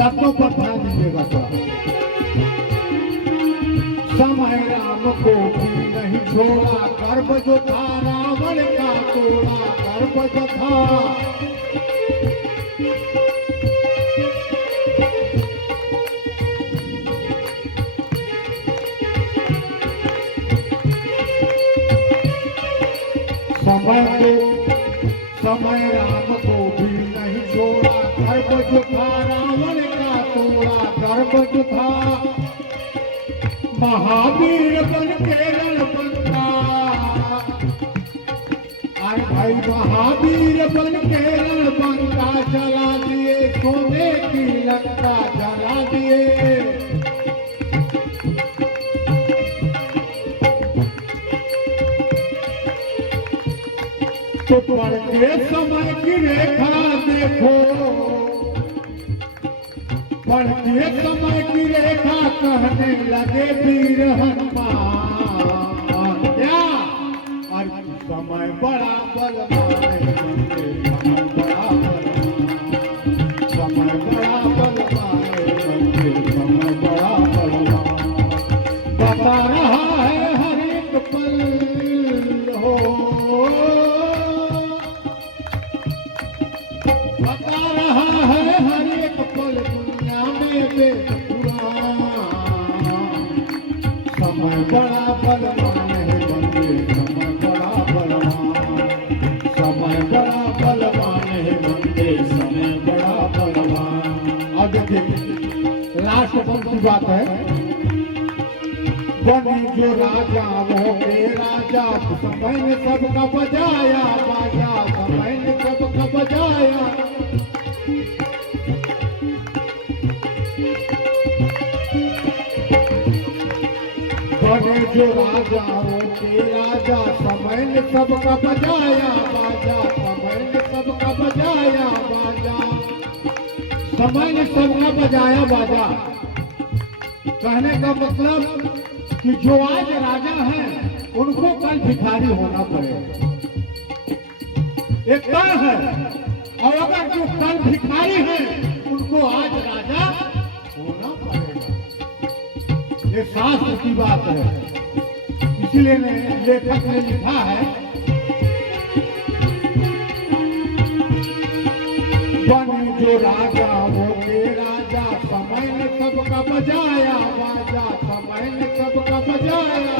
शब्दों पर ध्यान दीजिएगा थोड़ा। समय राम को भी नहीं छोड़ा, गर्भ जो था रावण का तोड़ा, गर्भ जो था। समय राम को भी नहीं छोड़ा, गर्भ जो था रावण का तोड़ा, गर्भ जो था। महावीर बन के रणबंका, अरे भाई महावीर बन के रणबंका, जला दिए सोने की लंका, जला दिए। तो पढ़ के समय की रेखा देखो, पढ़ के समय की रेखा कहने लगे वीर हनुमान। क्या और समय बड़ा बलवान है, समय बड़ा बलवान, समय बड़ा बलवान है, समय बड़ा बलवान। बता रहा है हर एक पल हो, बता रहा है हर एक पल दुनिया में वेद पुराण। समय बड़ा बलवान है बंदे, समय बड़ा बलवान, समय बड़ा बलवान है बंदे, समय बड़ा बलवान। अब देखिए लास्ट पंक्ति बात है। बनी जो राजा वो के राजा, समय ने सबका बजाया बाजा, समय ने सबका बजाया। बने जो राजा वो के राजा, समय ने सबका बजाया बाजा, समय ने सबका बजाया बाजा, समय ने सबका बजाया बाजा। कहने का मतलब कि जो आज राजा हैं उनको कल भिखारी होना पड़ेगा, एक तय है। और अगर जो कल भिखारी हैं उनको आज राजा होना पड़ेगा, ये शास्त्र की बात है। इसीलिए लेखक ने लिखा है, बन जो राजा वो के राजा, समय ने सबका बजाया बाजा, समय ने सबका बजाया।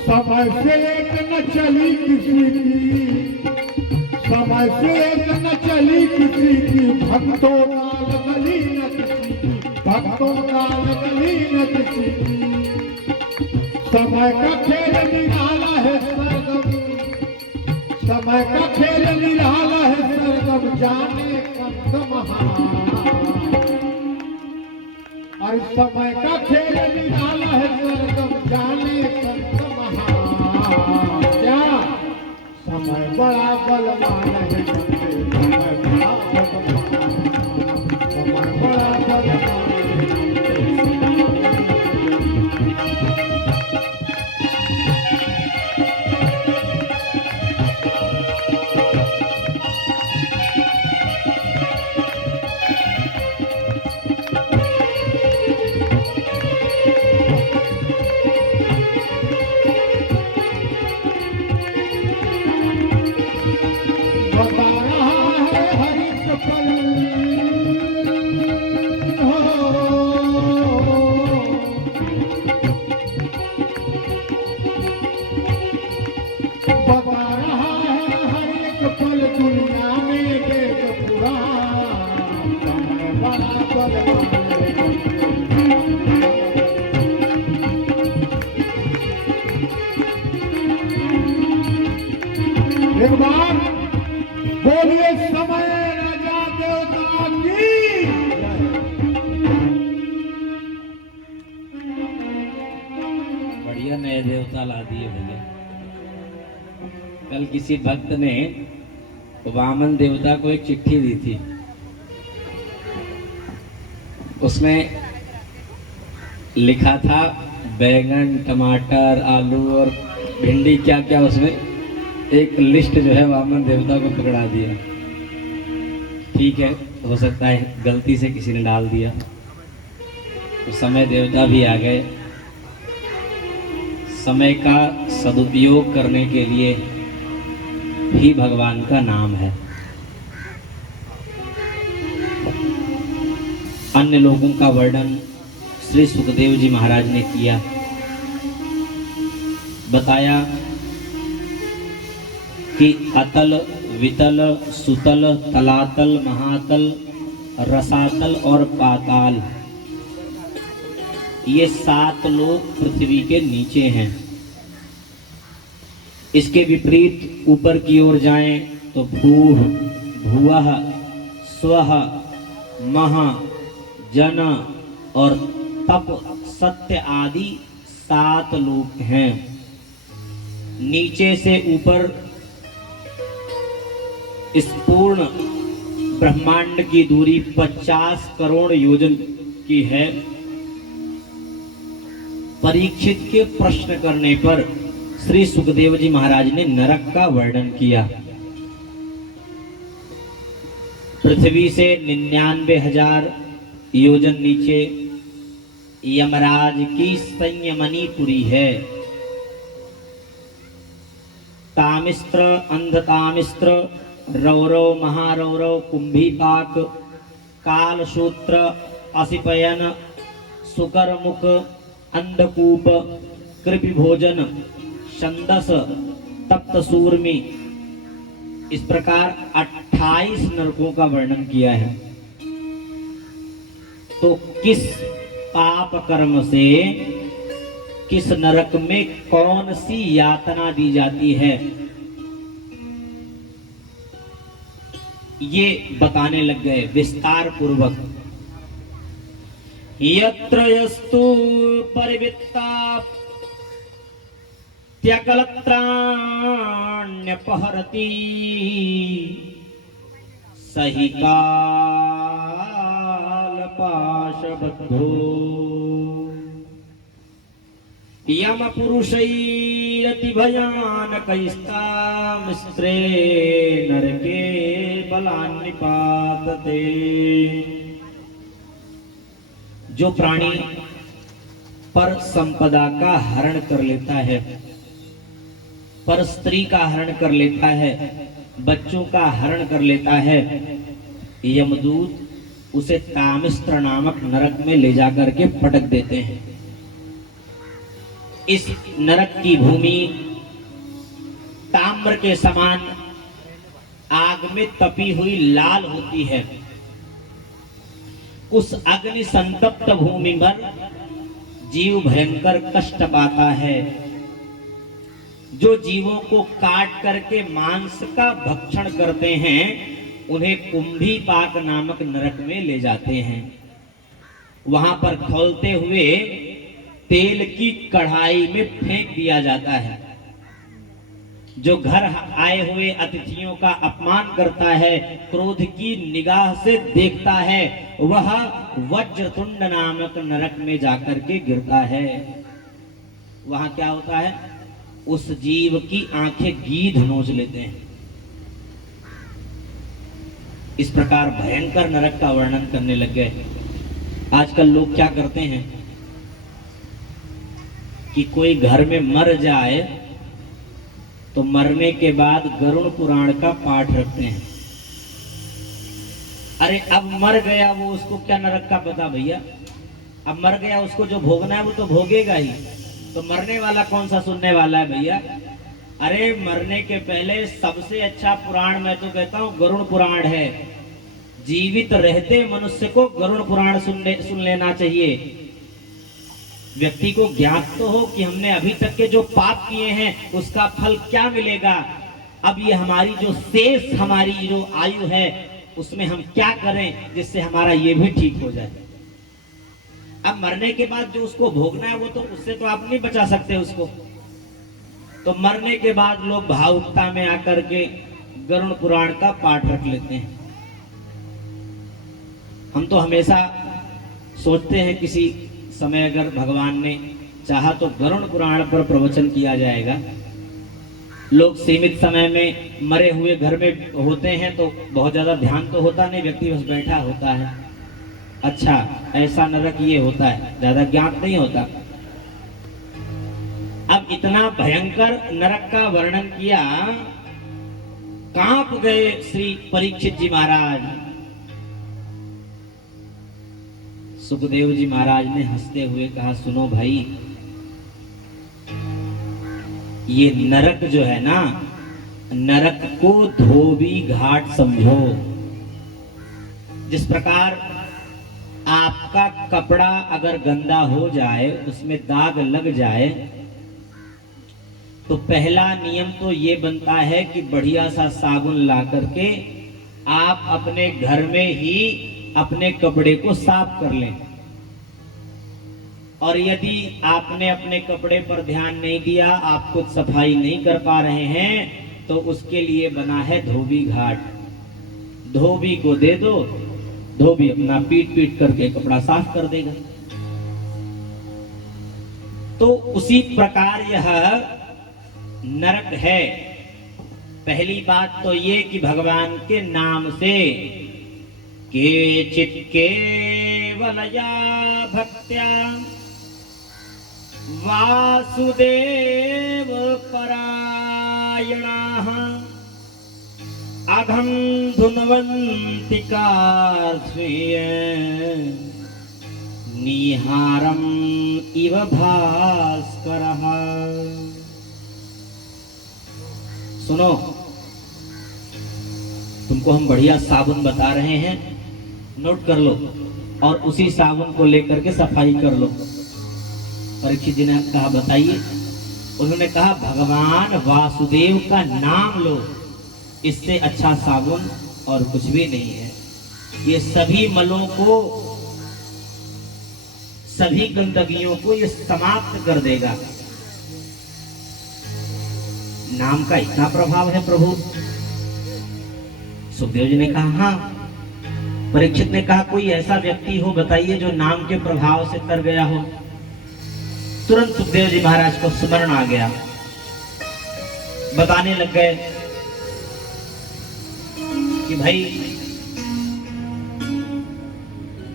समय से एक न चली किसी की, समय से एक न चली किसी की, भक्तों का लगली न किसी की, भक्तों का लगली न किसी की। समय का खेल निराला है सरगम, समय का खेल निराला है सरगम, जाने कब महान। और समय का खेल निराला है सरगम, जाने कब महान। क्या समय बड़ा बलवान है, समय बड़ा बलवान, समय बड़ा बलवान। एक बार बोलिए समय राजा देवता की। बढ़िया नए देवता ला दिए भैया। कल किसी भक्त ने वामन देवता को एक चिट्ठी दी थी, उसमें लिखा था बैंगन, टमाटर, आलू और भिंडी, क्या क्या उसमें एक लिस्ट जो है वामन देवता को पकड़ा दिया। ठीक है, हो सकता है गलती से किसी ने डाल दिया, तो समय देवता भी आ गए। समय का सदुपयोग करने के लिए ही भगवान का नाम है। अन्य लोगों का वर्णन श्री सुखदेव जी महाराज ने किया, बताया कि अतल, वितल, सुतल, तलातल, महातल, रसातल और पाताल, ये 7 लोक पृथ्वी के नीचे हैं। इसके विपरीत ऊपर की ओर जाएं तो भूः, भुवः, स्वः, महा, जन और तप, सत्य आदि 7 लोक हैं। नीचे से ऊपर इस पूर्ण ब्रह्मांड की दूरी 50 करोड़ योजन की है। परीक्षित के प्रश्न करने पर श्री सुखदेव जी महाराज ने नरक का वर्णन किया। पृथ्वी से 99,000 योजन नीचे यमराज की संयमनीपुरी है। तामिस्त्र, अंधतामिस्त्र, रौरव, महारौरव, कुंभीपाक, कालसूत्र, असिपयन, सुकरमुख, अंधकूप, कृपिभोजन, छंदस, तप्तसूर्मी, इस प्रकार 28 नरकों का वर्णन किया है। तो किस पाप कर्म से किस नरक में कौन सी यातना दी जाती है, ये बताने लग गए विस्तार पूर्वक। यत्र यस्तु परिवित्ता त्यकलत्राण्यपहरति सहि कालपाशबद्धो यम पुरुषैरति भयानकैस्तामिस्त्रे नरके बलान्निपातते। जो प्राणी पर संपदा का हरण कर लेता है, पर स्त्री का हरण कर लेता है, बच्चों का हरण कर लेता है, यमदूत उसे तामिस्त्र नामक नरक में ले जाकर के पटक देते हैं। इस नरक की भूमि ताम्र के समान आग में तपी हुई लाल होती है। उस अग्नि संतप्त भूमि पर जीव भयंकर कष्ट पाता है। जो जीवों को काट करके मांस का भक्षण करते हैं, उन्हें कुंभीपाक नामक नरक में ले जाते हैं। वहां पर खौलते हुए तेल की कढ़ाई में फेंक दिया जाता है। जो घर आए हुए अतिथियों का अपमान करता है, क्रोध की निगाह से देखता है, वह वज्रतुंड नामक नरक में जाकर के गिरता है। वहां क्या होता है, उस जीव की आंखें गीध नोच लेते हैं। इस प्रकार भयंकर नरक का वर्णन करने लग गए। आजकल लोग क्या करते हैं कि कोई घर में मर जाए तो मरने के बाद गरुड़ पुराण का पाठ रखते हैं। अरे अब मर गया वो, उसको क्या नरक का पता भैया। अब मर गया, उसको जो भोगना है वो तो भोगेगा ही, तो मरने वाला कौन सा सुनने वाला है भैया। अरे मरने के पहले सबसे अच्छा पुराण मैं तो कहता हूँ गरुड़ पुराण है। जीवित रहते मनुष्य को गरुड़ पुराण सुन लेना चाहिए। व्यक्ति को ज्ञात तो हो कि हमने अभी तक के जो पाप किए हैं उसका फल क्या मिलेगा। अब ये हमारी जो शेष हमारी जो आयु है उसमें हम क्या करें जिससे हमारा ये भी ठीक हो जाए। अब मरने के बाद जो उसको भोगना है वो तो उससे तो आप नहीं बचा सकते उसको। तो मरने के बाद लोग भावुकता में आकर के गरुड़ पुराण का पाठ रख लेते हैं। हम तो हमेशा सोचते हैं किसी समय अगर भगवान ने चाहा तो गरुड़ पुराण पर प्रवचन किया जाएगा। लोग सीमित समय में मरे हुए घर में होते हैं तो बहुत ज्यादा ध्यान तो होता नहीं, व्यक्ति बस बैठा होता है। अच्छा, ऐसा नरक ये होता है, ज्यादा ज्ञात नहीं होता। अब इतना भयंकर नरक का वर्णन किया, कांप गए श्री परीक्षित जी महाराज। सुखदेव जी महाराज ने हंसते हुए कहा, सुनो भाई, ये नरक जो है ना, नरक को धोबी घाट समझो। जिस प्रकार आपका कपड़ा अगर गंदा हो जाए, उसमें दाग लग जाए, तो पहला नियम तो ये बनता है कि बढ़िया सा साबुन ला करके आप अपने घर में ही अपने कपड़े को साफ कर लें। और यदि आपने अपने कपड़े पर ध्यान नहीं दिया, आप कुछ सफाई नहीं कर पा रहे हैं, तो उसके लिए बना है धोबी घाट। धोबी को दे दो, धोबी अपना पीट पीट करके कपड़ा साफ कर देगा। तो उसी प्रकार यह नरक है। पहली बात तो ये कि भगवान के नाम से केचित् केवलया भक्त्या वासुदेव परायणाः अघं धुन्वन्ति कार्ष्णीय निहारम् इव भास्करः। सुनो, तुमको हम बढ़िया साबुन बता रहे हैं, नोट कर लो और उसी साबुन को लेकर के सफाई कर लो। परीक्षित जी ने कहा, बताइए। उन्होंने कहा, भगवान वासुदेव का नाम लो, इससे अच्छा साबुन और कुछ भी नहीं है। ये सभी मलों को, सभी गंदगियों को ये समाप्त कर देगा। नाम का इतना प्रभाव है प्रभु। सुखदेव जी ने कहा, हाँ। परीक्षित ने कहा, कोई ऐसा व्यक्ति हो बताइए जो नाम के प्रभाव से तर गया हो। तुरंत सुखदेव जी महाराज को स्मरण आ गया, बताने लग गए कि भाई,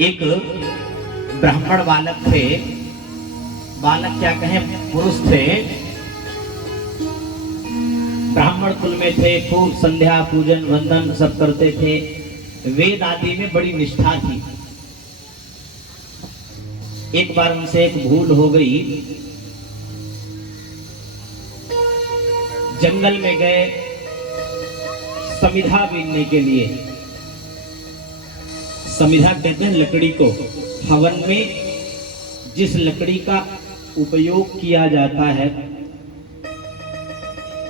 एक ब्राह्मण बालक थे, बालक क्या कहें, पुरुष थे, ब्राह्मण कुल में थे, खूब संध्या पूजन वंदन सब करते थे, वेद आदि में बड़ी निष्ठा थी। एक बार उनसे एक भूल हो गई, जंगल में गए समिधा बीनने के लिए। समिधा कहते हैं लकड़ी को। हवन में जिस लकड़ी का उपयोग किया जाता है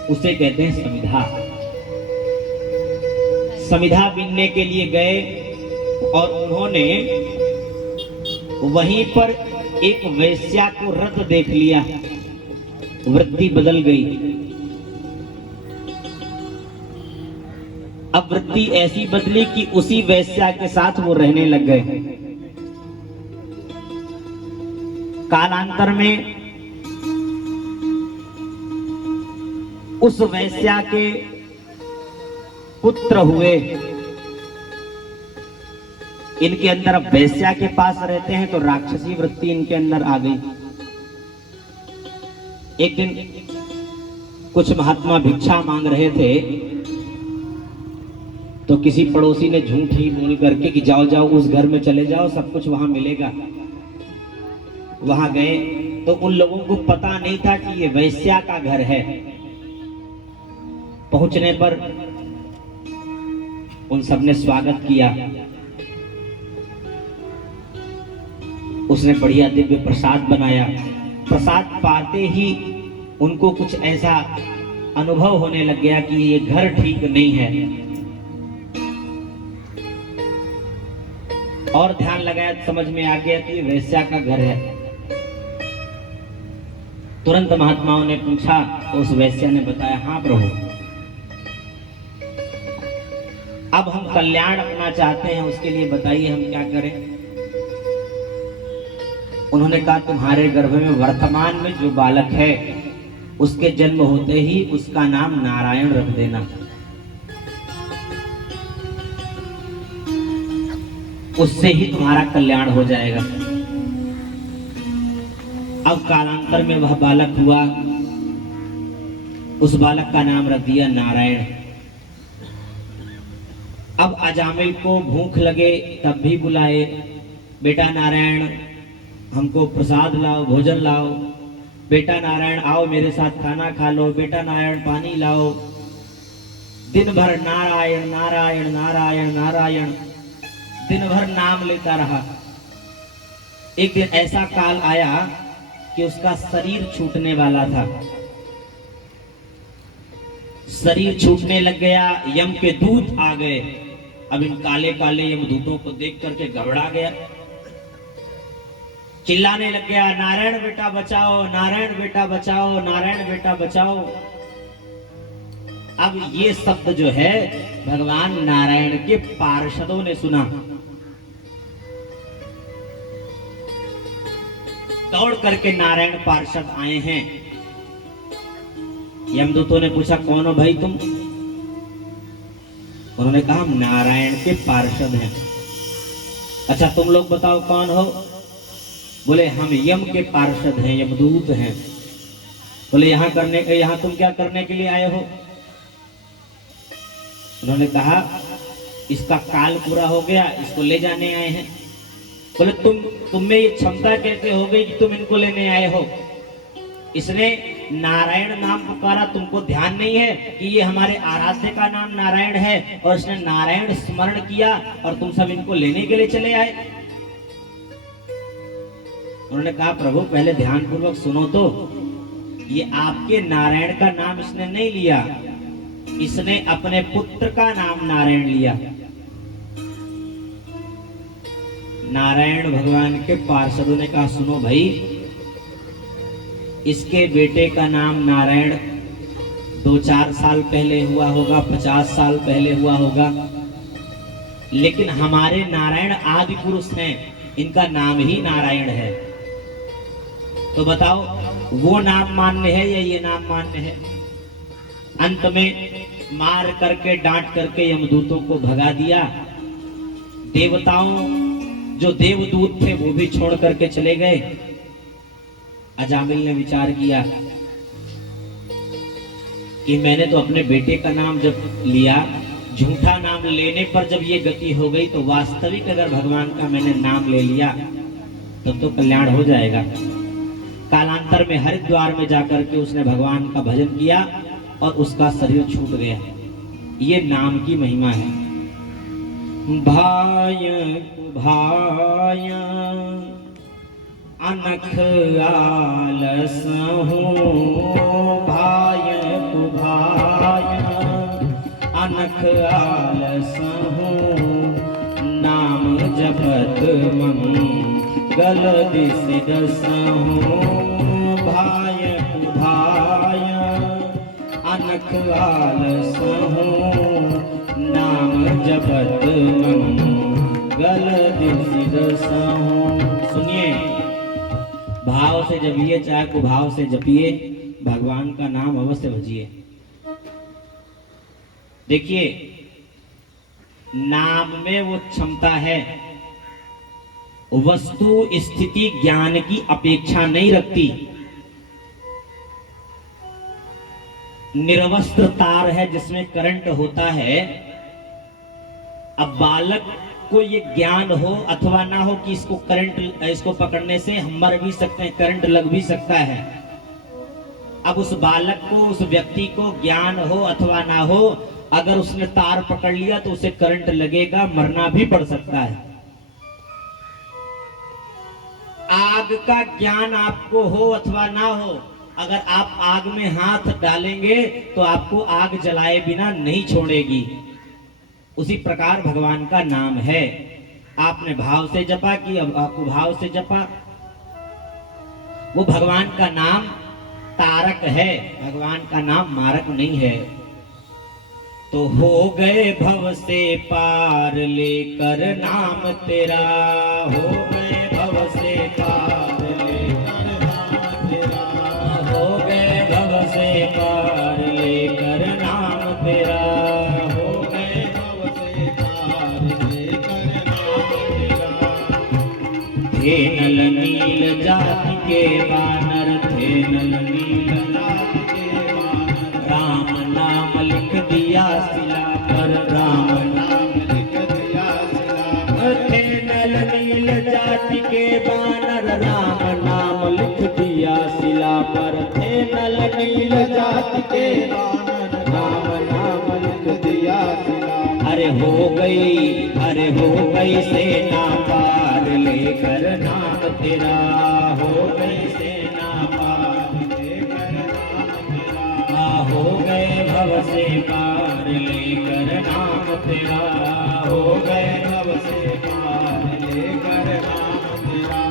उसे कहते हैं समिधा। समिधा बीनने के लिए गए और उन्होंने वहीं पर एक वेश्या को रत देख लिया, वृत्ति बदल गई। अब वृत्ति ऐसी बदली कि उसी वेश्या के साथ वो रहने लग गए। कालांतर में उस वेश्या के पुत्र हुए। इनके अंदर अब वेश्या के पास रहते हैं तो राक्षसी वृत्ति इनके अंदर आ गई। एक दिन कुछ महात्मा भिक्षा मांग रहे थे तो किसी पड़ोसी ने झूठ ही बोल करके कि जाओ जाओ उस घर में चले जाओ, सब कुछ वहां मिलेगा। वहां गए तो उन लोगों को पता नहीं था कि ये वेश्या का घर है। पहुंचने पर उन सबने स्वागत किया। उसने बढ़िया दिव्य प्रसाद बनाया। प्रसाद पाते ही उनको कुछ ऐसा अनुभव होने लग गया कि ये घर ठीक नहीं है। और ध्यान लगाया, समझ में आ गया कि वेश्या का घर है। तुरंत महात्माओं ने पूछा तो उस वेश्या ने बताया, हाँ प्रभु, अब हम कल्याण अपना चाहते हैं, उसके लिए बताइए हम क्या करें। उन्होंने कहा, तुम्हारे गर्भ में वर्तमान में जो बालक है उसके जन्म होते ही उसका नाम नारायण रख देना। उससे ही तुम्हारा कल्याण हो जाएगा। अब कालांतर में वह बालक हुआ, उस बालक का नाम रख दिया नारायण। अब अजामिल को भूख लगे तब भी बुलाए, बेटा नारायण हमको प्रसाद लाओ, भोजन लाओ, बेटा नारायण आओ मेरे साथ खाना खा लो, बेटा नारायण पानी लाओ। दिन भर नारायण नारायण नारायण नारायण, दिन भर नाम लेता रहा। एक दिन ऐसा काल आया कि उसका शरीर छूटने वाला था। शरीर छूटने लग गया, यम के दूत आ गए। अब इन काले काले यमदूतों को देख करके घबरा गया, चिल्लाने लग गया, नारायण बेटा बचाओ, नारायण बेटा बचाओ, नारायण बेटा बचाओ। अब ये शब्द जो है भगवान नारायण के पार्षदों ने सुना। दौड़ करके नारायण पार्षद आए हैं। यमदूतों ने पूछा कौन हो भाई तुम? उन्होंने कहा हम नारायण के पार्षद हैं। अच्छा तुम लोग बताओ कौन हो? बोले हम यम के पार्षद हैं, यमदूत हैं। बोले यहाँ तुम क्या करने के लिए आए हो? उन्होंने कहा इसका काल पूरा हो गया, इसको ले जाने आए हैं। बोले तुम में ये क्षमता कैसे हो गई कि तुम इनको लेने आए हो? इसने नारायण नाम पुकारा, तुमको ध्यान नहीं है कि ये हमारे आराध्य का नाम नारायण है, और इसने नारायण स्मरण किया और तुम सब इनको लेने के लिए चले आए। उन्होंने कहा प्रभु पहले ध्यान पूर्वक सुनो तो, ये आपके नारायण का नाम इसने नहीं लिया, इसने अपने पुत्र का नाम नारायण लिया। नारायण भगवान के पार्षदों ने कहा सुनो भाई, इसके बेटे का नाम नारायण 2-4 साल पहले हुआ होगा, 50 साल पहले हुआ होगा, लेकिन हमारे नारायण आदि पुरुष हैं, इनका नाम ही नारायण है। तो बताओ वो नाम मान्य है या ये नाम मान्य है? अंत में मार करके डांट करके यमदूतों को भगा दिया। देवताओं जो देवदूत थे वो भी छोड़ करके चले गए। अजामिल ने विचार किया कि मैंने तो अपने बेटे का नाम जब लिया, झूठा नाम लेने पर जब ये गति हो गई, तो वास्तविक अगर भगवान का मैंने नाम ले लिया तब तो कल्याण हो जाएगा। कालांतर में हरिद्वार में जाकर के उसने भगवान का भजन किया और उसका शरीर छूट गया। ये नाम की महिमा है। भाय भाय अनख आलस हूँ, भाय भाय अनख आलस हूँ, नाम जपत मंगल दिसिदस हूँ। भाय भाय अनख आलस हूँ, नाम जपत मंगल दिसिदस हूँ। सुनिए, भाव से जपिए, चाहे कुभाव से जपिए, भगवान का नाम अवश्य भजिए। देखिए नाम में वो क्षमता है, वस्तु स्थिति ज्ञान की अपेक्षा नहीं रखती। निर्वस्त्र तार है जिसमें करंट होता है। अब बालक को ये ज्ञान हो अथवा ना हो कि इसको करंट, इसको पकड़ने से हम मर भी सकते हैं, करंट लग भी सकता है। अब उस बालक को, उस व्यक्ति को ज्ञान हो अथवा ना हो, अगर उसने तार पकड़ लिया तो उसे करंट लगेगा, मरना भी पड़ सकता है। आग का ज्ञान आपको हो अथवा ना हो, अगर आप आग में हाथ डालेंगे तो आपको आग जलाए बिना नहीं छोड़ेगी। उसी प्रकार भगवान का नाम है। आपने भाव से जपा कि अब आपको भाव से जपा। वो भगवान का नाम तारक है, भगवान का नाम मारक नहीं है। तो हो गए भव से पार लेकर नाम तेरा, हो गए भव से पार लेकर नाम तेरा, हो गए भव थे नल नील जाति के बानर, थे नल नील जाति के बानर। राम नाम लिख दिया शिला पर, राम नाम लिख दिया शिला पर। थे नल नील जाति के बानर, राम नाम लिख दिया शिला पर। थे नल नील जाति के बानर, राम नाम लिख दिया शिला। अरे हो गई सेना पार लेकर नाम तेरा, हो गई सेना पार लेकर नाम तेरा। हो गए भव से पार लेकर नाम तेरा, हो गए भव से पार लेकर नाम तेरा।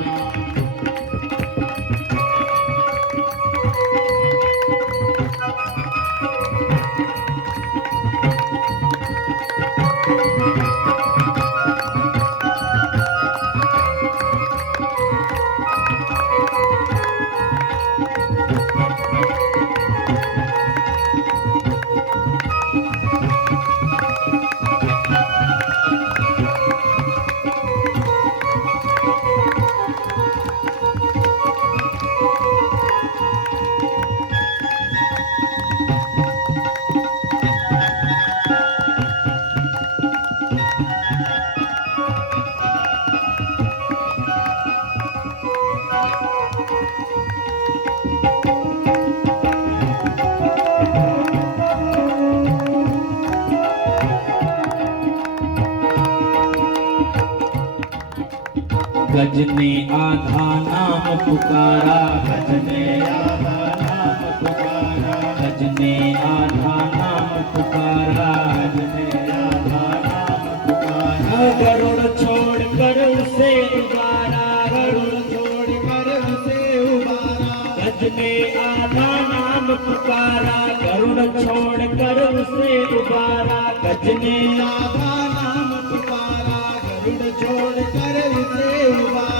गज ने आधा नाम पुकारा, गज ने आधा नाम पुकारा, गज ने आधा नाम पुकारा, गज ने आधा नाम पुकारा। गरुड़ छोड़ कर उसे उबारा, गरुड़ छोड़ कर उसे उबारा। गज ने आधा नाम पुकारा, गरुड़ छोड़ कर उसे उबारा। गज ने आधा नाम पुकारा, गरुड़ छोड़ कर उसे उबारा।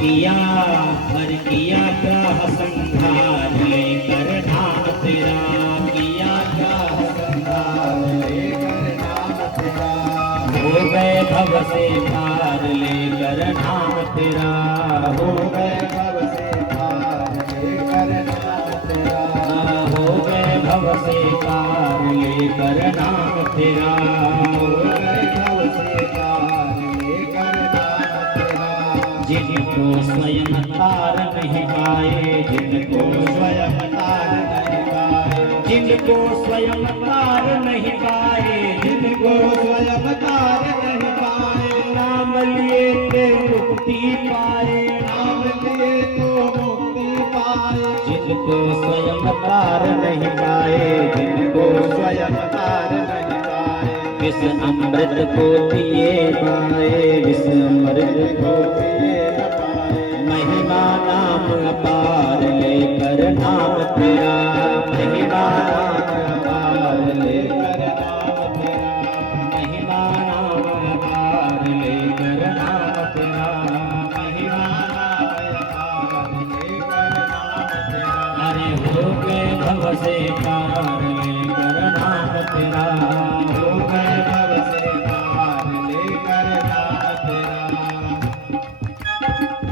किया ग्रह संहार लेकर नाम तेरा, किया ग्रह संहार लेकर नाम तेरा। हो गए भव से पार लेकर नाम तेरा, हो गए भव से पार लेकर नाम तेरा। हो गए भव से पार लेकर नाम तेरा, हो गए भव से पार लेकर नाम तेरा। जिनको स्वयं तार नहीं पाए, जिनको स्वयं तार नहीं पाए, जिनको स्वयं तार नहीं पाए, जिनको स्वयं तार नहीं पाए। नाम लिए तो मुक्ति पाए, नाम लिए तो मुक्ति पाए। जिनको स्वयं तार नहीं पाए, जिनको स्वयं तार नहीं पाए। विष अमृत को पिए पाए, विष अमृत को पिए महिमा नाम अपार लेकर नाम तेरा, महिमा नाम अपार लेकर नाम तेरा। महिमा नाम अपार लेकर नाम तेरा, महिमा नाम अपार लेकर नाम तेरा। अरे हो गए भव से पार लेकर नाम तेरा, हो गए भव से पार लेकर नाम तेरा।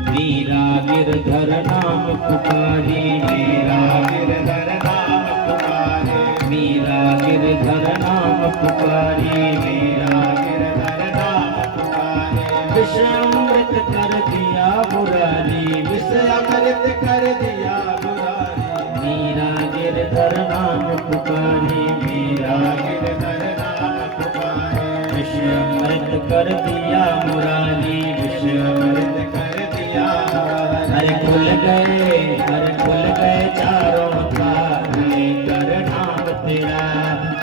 मीरा गिरधर नाम पुकारी, मीरा गिरधर नाम पुकारी, मीरा गिरधर नाम पुकारी, मीरा गिरधर नाम पुकारी। विष अमृत कर दिया मुरारी, विष अमृत कर दिया मुरारी। मीरा गिरधर नाम पुकारी, मीरा गिरधर नाम पुकारी। विष अमृत कर दिया मुरारी, विष अमृत कर दिया। अरे खुल गए चारों द्वार लेकर नाम तेरा,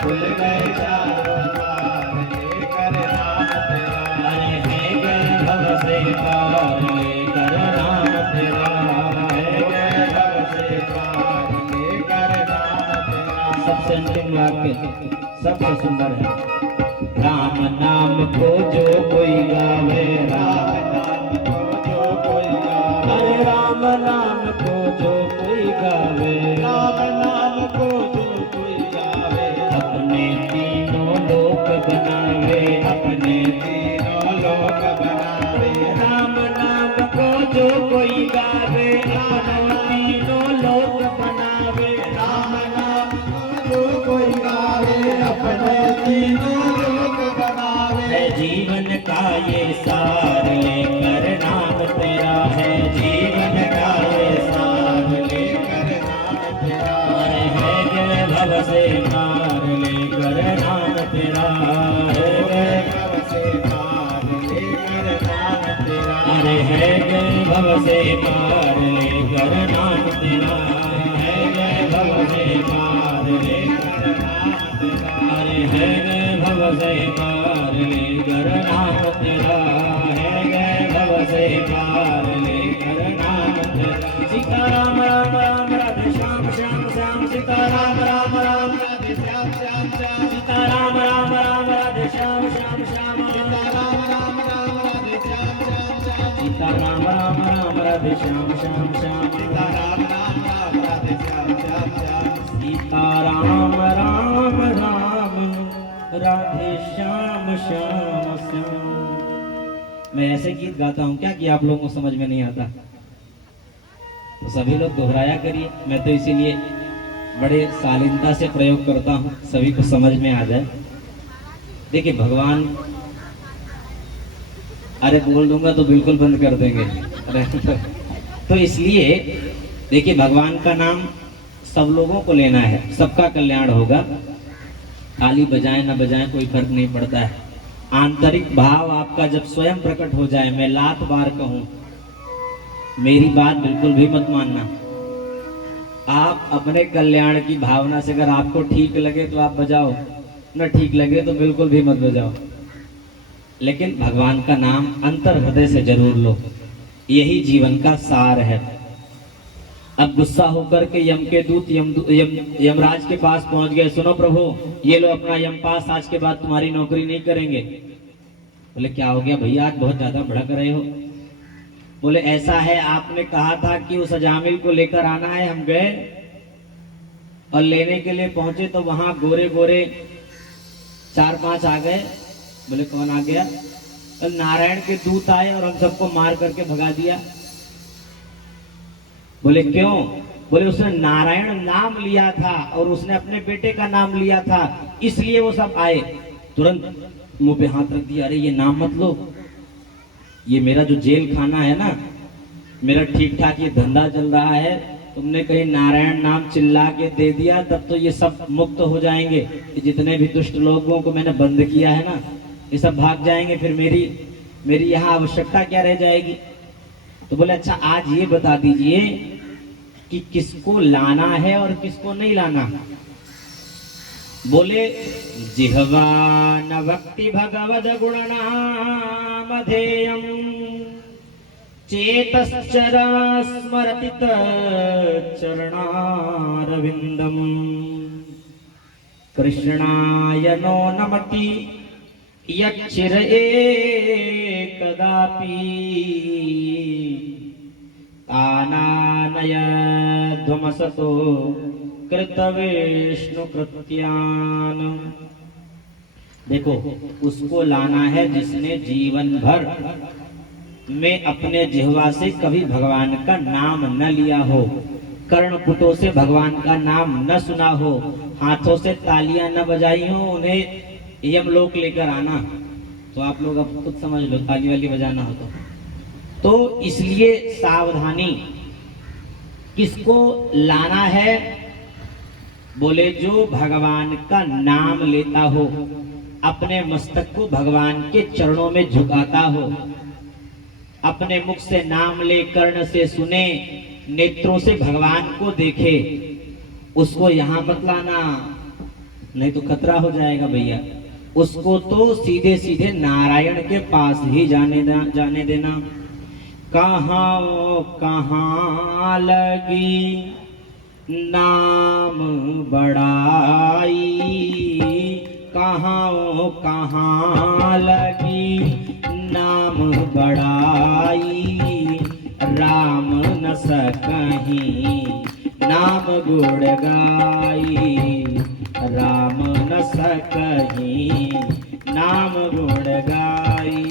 खुल गए चारों द्वार लेकर नाम तेरा। अरे है गए भव से पार लेकर नाम तेरा, है गए भव से पार लेकर नाम तेरा। सबसे अंतिम वाक्य सबसे सुंदर है। राम नाम को जो कोई गावे, राम नाम को जो कोई गावे। अरे राम नाम को जो कोई गावे, राम नाम को जो कोई गावे। अपने तीनों लोक बनावे, अपने तीनों लोक बनावे। राम नाम को जो का ये सार लेकर नाम तेरा है, जीवन का ये सार लेकर नाम तेरा है, गए भव से पार लेकर नाम तेरा है, भव से पार लेकर नाम तेरा, अरे है गए भव से पार लेकर नाम तेरा है, गए भव से पार लेकर नाम तेरा, अरे है गए भव से पार लेकर नाम तेरा है, गए भव से पार लेकर नाम तेरा। सीताराम राम राम राधे श्याम श्याम श्याम, सीताराम राम राम राधे श्याम श्याम श्याम, सीताराम राम राम राधे श्याम श्याम श्याम, सीताराम राम राम राधे श्याम श्याम श्याम, सीताराम राम राम राधे श्याम श्याम श्याम, सीताराम राम राम राधे श्याम श्याम श्याम, सीताराम राम राम राधे श्याम श्याम श्याम। मैं ऐसे गीत गाता हूँ क्या कि आप लोगों को समझ में नहीं आता, तो सभी लोग दोहराया करिए। मैं तो इसीलिए बड़े शालीनता से प्रयोग करता हूँ, सभी को समझ में आ जाए। देखिए भगवान, अरे बोल दूंगा तो बिल्कुल बंद कर देंगे। अरे तो इसलिए देखिए भगवान का नाम सब लोगों को लेना है, सबका कल्याण होगा। ताली बजाएं ना बजाएं कोई फर्क नहीं पड़ता है। आंतरिक भाव आपका जब स्वयं प्रकट हो जाए, मैं लाख बार कहूं, मेरी बात बिल्कुल भी मत मानना। आप अपने कल्याण की भावना से अगर आपको ठीक लगे तो आप बजाओ, न ठीक लगे तो बिल्कुल भी मत बजाओ, लेकिन भगवान का नाम अंतर हृदय से जरूर लो, यही जीवन का सार है। अब गुस्सा होकर के यम के दूत यमराज के पास पहुंच गए, सुनो प्रभु ये लो अपना यम पास, आज के बाद तुम्हारी नौकरी नहीं करेंगे। बोले क्या हो गया भैया, आज बहुत ज्यादा भड़क रहे हो। बोले ऐसा है, आपने कहा था कि उस अजामिल को लेकर आना है, हम गए और लेने के लिए पहुंचे तो वहां गोरे गोरे 4-5 आ गए। बोले कौन आ गया? नारायण के दूत आए और हम सबको मार करके भगा दिया। बोले क्यों? बोले उसने नारायण नाम लिया था और उसने अपने बेटे का नाम लिया था, इसलिए वो सब आए। तुरंत मुंह पे हाथ रख दिया, अरे ये नाम मत लो, ये मेरा जो जेल खाना है ना, मेरा ठीक ठाक ये धंधा चल रहा है, तुमने कहीं नारायण नाम चिल्ला के दे दिया तब तो ये सब मुक्त हो जाएंगे। ये जितने भी दुष्ट लोगों को मैंने बंद किया है ना, ये सब भाग जाएंगे, फिर मेरी यहाँ आवश्यकता क्या रह जाएगी। तो बोले अच्छा आज ये बता दीजिए कि किसको लाना है और किसको नहीं लाना। बोले जिह्वा न भक्ति भगवद गुणनामधेयं चेतश्चरा स्मरति चरणारविंदम कृष्णाय नो नमति यच्चिर कदापि तानानय ध्वमसतो कृतविष्णु कृत्यान। देखो उसको लाना है जिसने जीवन भर में अपने जिह्वा से कभी भगवान का नाम न लिया हो, कर्णपुटों से भगवान का नाम न सुना हो, हाथों से तालियां न बजाई हो, उन्हें यमलोक लेकर आना। तो आप लोग अब खुद समझ लो, ताली वाली बजाना हो तो इसलिए सावधानी। किसको लाना है? बोले जो भगवान का नाम लेता हो, अपने मस्तक को भगवान के चरणों में झुकाता हो, अपने मुख से नाम ले, कर्ण से सुने, नेत्रों से भगवान को देखे, उसको यहाँ मत लाना, नहीं तो खतरा हो जाएगा भैया। उसको तो सीधे सीधे नारायण के पास ही जाने देना। कहाँ लगी नाम बड़ाई, कहाँ लगी नाम बड़ाई, राम न सकहीं नाम गुण गाई, राम न सकहीं नाम गुण गाई।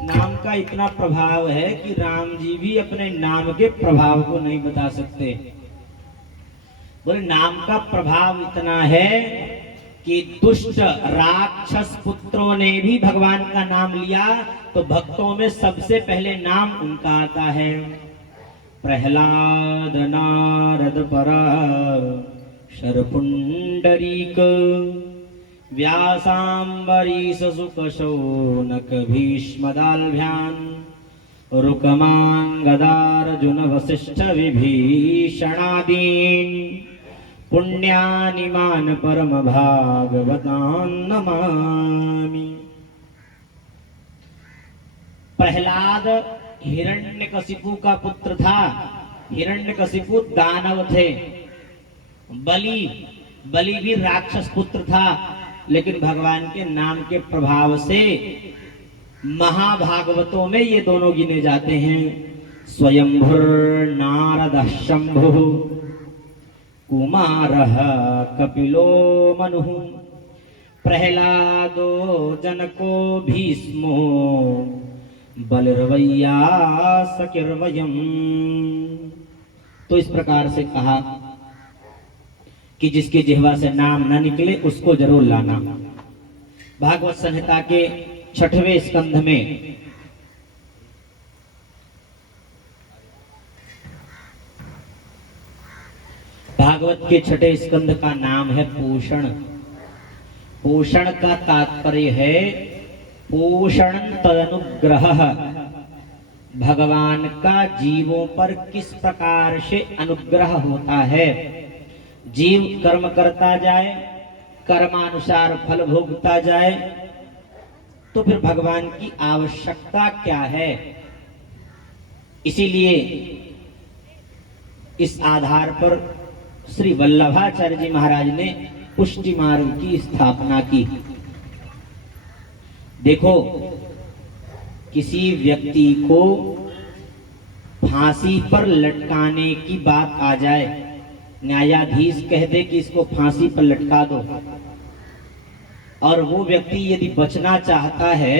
नाम का इतना प्रभाव है कि राम जी भी अपने नाम के प्रभाव को नहीं बता सकते। बोले नाम का प्रभाव इतना है कि दुष्ट राक्षस पुत्रों ने भी भगवान का नाम लिया तो भक्तों में सबसे पहले नाम उनका आता है। प्रहलाद, नारद, परार, शरपुंडरीक, व्यासांबरीश, शुक, शौनक, भीष्मदाल्भ्यान्, रुकमांगदार्जुन, वसिष्ठ, विभीषणादीन् पुण्यानिमान परम भागवतान् नमामि। प्रहलाद हिरण्यकशिपु का पुत्र था। हिरण्यकशिपु दानव थे। बलि भी राक्षस पुत्र था, लेकिन भगवान के नाम के प्रभाव से महाभागवतों में ये दोनों गिने जाते हैं। स्वयंभुर नारद शंभु, कुमारः कपिलो मनुः, प्रहलादो जनको भीष्मो, बलिर्वैयासकिर्वयम्। तो इस प्रकार से कहा कि जिसके जिह्वा से नाम न निकले उसको जरूर लाना। भागवत संहिता के 6वें स्कंध में भागवत के 6ठे स्कंध का नाम है पोषण। पोषण का तात्पर्य है पोषण तदनुग्रह, भगवान का जीवों पर किस प्रकार से अनुग्रह होता है। जीव कर्म करता जाए, कर्मानुसार फल भोगता जाए, तो फिर भगवान की आवश्यकता क्या है। इसीलिए इस आधार पर श्री वल्लभाचार्य जी महाराज ने पुष्टि मार्ग की स्थापना की। देखो, किसी व्यक्ति को फांसी पर लटकाने की बात आ जाए, न्यायाधीश कह दे कि इसको फांसी पर लटका दो, और वो व्यक्ति यदि बचना चाहता है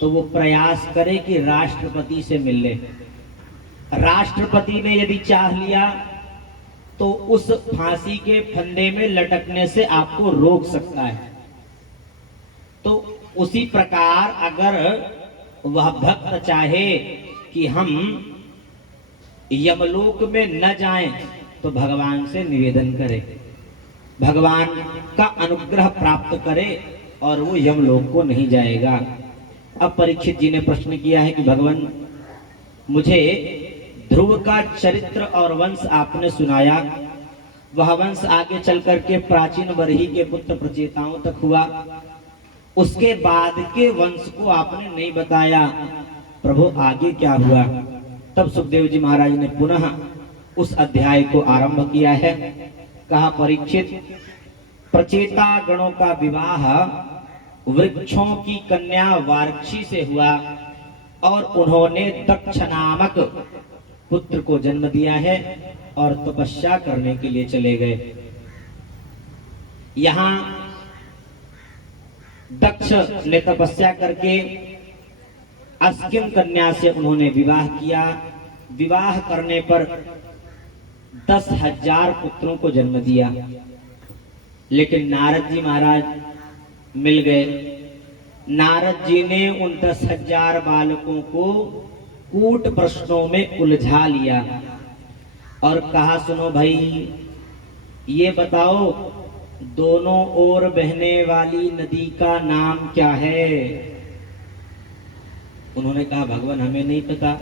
तो वो प्रयास करे कि राष्ट्रपति से मिल ले। राष्ट्रपति ने यदि चाह लिया तो उस फांसी के फंदे में लटकने से आपको रोक सकता है। तो उसी प्रकार अगर वह भक्त चाहे कि हम यमलोक में न जाएं तो भगवान से निवेदन करे, भगवान का अनुग्रह प्राप्त करे और वो यमलोक को नहीं जाएगा। अब परीक्षित जी ने प्रश्न किया है कि भगवान, मुझे ध्रुव का चरित्र और वंश आपने सुनाया, वह वंश आगे चल करके प्राचीन बरही के पुत्र प्रचेताओं तक हुआ, उसके बाद के वंश को आपने नहीं बताया। प्रभु आगे क्या हुआ? तब सुखदेव जी महाराज ने पुनः उस अध्याय को आरंभ किया है। कहा, परीक्षित, प्रचेता गणों का विवाह वृक्षों की कन्या वार्क्षी से हुआ और उन्होंने दक्ष नामक पुत्र को जन्म दिया है और तपस्या करने के लिए चले गए। यहां दक्ष ने तपस्या करके अस्किन कन्या से उन्होंने विवाह किया। विवाह करने पर 10,000 पुत्रों को जन्म दिया, लेकिन नारद जी महाराज मिल गए। नारद जी ने उन 10,000 बालकों को कूट प्रश्नों में उलझा लिया और कहा, सुनो भाई, ये बताओ दोनों ओर बहने वाली नदी का नाम क्या है? उन्होंने कहा, भगवान हमें नहीं पता।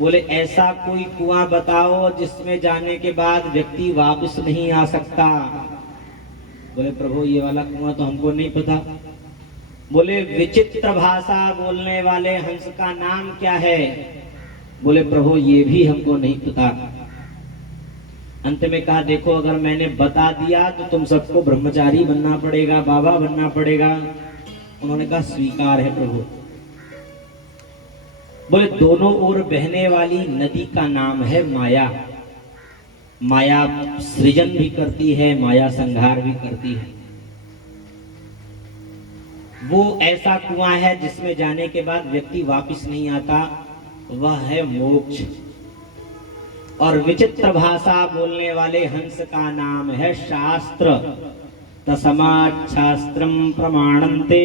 बोले, ऐसा कोई कुआं बताओ जिसमें जाने के बाद व्यक्ति वापस नहीं आ सकता। बोले, प्रभु ये वाला कुआं तो हमको नहीं पता। बोले, विचित्र भाषा बोलने वाले हंस का नाम क्या है? बोले, प्रभु ये भी हमको नहीं पता। अंत में कहा, देखो अगर मैंने बता दिया तो तुम सबको ब्रह्मचारी बनना पड़ेगा, बाबा बनना पड़ेगा। उन्होंने कहा, स्वीकार है प्रभु। बोले, दोनों ओर बहने वाली नदी का नाम है माया। माया सृजन भी करती है, माया संहार भी करती है। वो ऐसा कुआं है जिसमें जाने के बाद व्यक्ति वापस नहीं आता, वह है मोक्ष। और विचित्र भाषा बोलने वाले हंस का नाम है शास्त्र। तस्मात् शास्त्रं प्रमाणन्ते